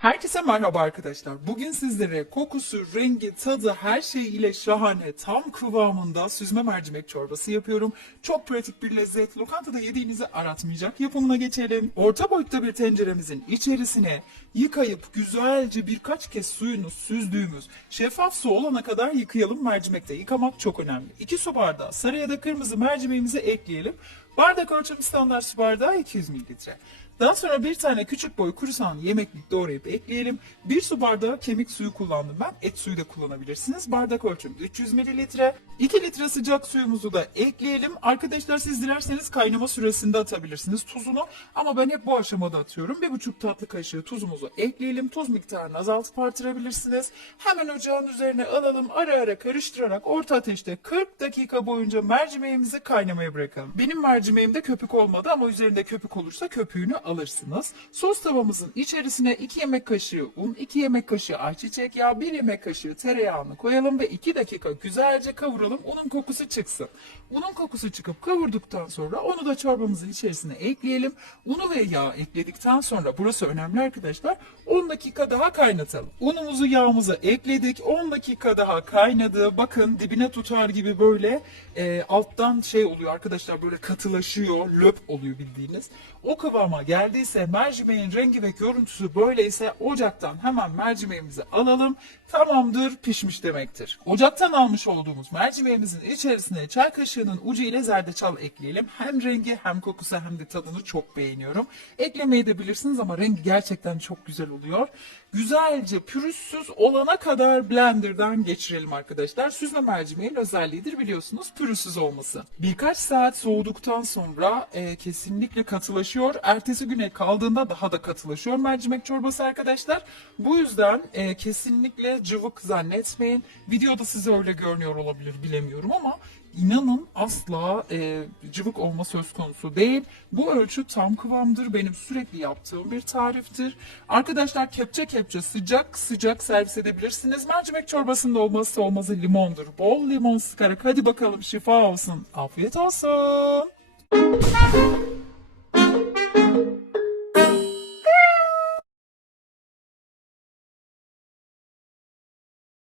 Herkese merhaba arkadaşlar. Bugün sizlere kokusu, rengi, tadı her şey ile şahane, tam kıvamında süzme mercimek çorbası yapıyorum. Çok pratik bir lezzet. Lokantada yediğinizi aratmayacak. Yapımına geçelim. Orta boyutta bir tenceremizin içerisine yıkayıp güzelce birkaç kez suyunu süzdüğümüz şeffaf su olana kadar yıkayalım mercimekte. Yıkamak çok önemli. 2 su bardağı sarı ya da kırmızı mercimeğimizi ekleyelim. Bardak ölçüm standart su bardağı 200 mililitre. Daha sonra bir tane küçük boy kuru soğan yemeklik doğrayıp ekleyelim. Bir su bardağı kemik suyu kullandım ben. Et suyu da kullanabilirsiniz. Bardak ölçüm 300 mililitre. 2 litre sıcak suyumuzu da ekleyelim. Arkadaşlar siz dilerseniz kaynama süresinde atabilirsiniz tuzunu. Ama ben hep bu aşamada atıyorum. Bir buçuk tatlı kaşığı tuzumuzu ekleyelim. Tuz miktarını azaltıp artırabilirsiniz. Hemen ocağın üzerine alalım. Ara ara karıştırarak orta ateşte 40 dakika boyunca mercimeğimizi kaynamaya bırakalım. Benim mercimeğimde köpük olmadı ama üzerinde köpük olursa köpüğünü alırsınız. Sos tavamızın içerisine 2 yemek kaşığı un, 2 yemek kaşığı ayçiçek yağı, 1 yemek kaşığı tereyağını koyalım ve 2 dakika güzelce kavuralım. Unun kokusu çıksın. Unun kokusu çıkıp kavurduktan sonra onu da çorbamızın içerisine ekleyelim. Unu ve yağı ekledikten sonra burası önemli arkadaşlar. 10 dakika daha kaynatalım. Unumuzu yağımıza ekledik. 10 dakika daha kaynadı. Bakın dibine tutar gibi böyle e, alttan şey oluyor arkadaşlar böyle katılaşıyor. Löp oluyor bildiğiniz. O kıvama geldiyse mercimeğin rengi ve görüntüsü böyleyse ocaktan hemen mercimeğimizi alalım. Tamamdır pişmiş demektir. Ocaktan almış olduğumuz mercimeğimizin içerisine çay kaşığının ucu ile zerdeçal ekleyelim. Hem rengi hem kokusu hem de tadını çok beğeniyorum. Eklemeyi de bilirsiniz ama rengi gerçekten çok güzel oluyor. Güzelce pürüzsüz olana kadar blenderdan geçirelim arkadaşlar. Süzme mercimeğin özelliğidir biliyorsunuz pürüzsüz olması. Birkaç saat soğuduktan sonra e, kesinlikle katılaşıyor. Ertesi güne kaldığında daha da katılaşıyor mercimek çorbası arkadaşlar. Bu yüzden e, kesinlikle cıvık zannetmeyin. Videoda size öyle görünüyor olabilir bilemiyorum ama İnanın asla e, cıvık olma söz konusu değil. Bu ölçü tam kıvamdır. Benim sürekli yaptığım bir tariftir. Arkadaşlar kepçe kepçe sıcak sıcak servis edebilirsiniz. Mercimek çorbasında olmazsa olmazı limondur. Bol limon sıkarak hadi bakalım şifa olsun. Afiyet olsun.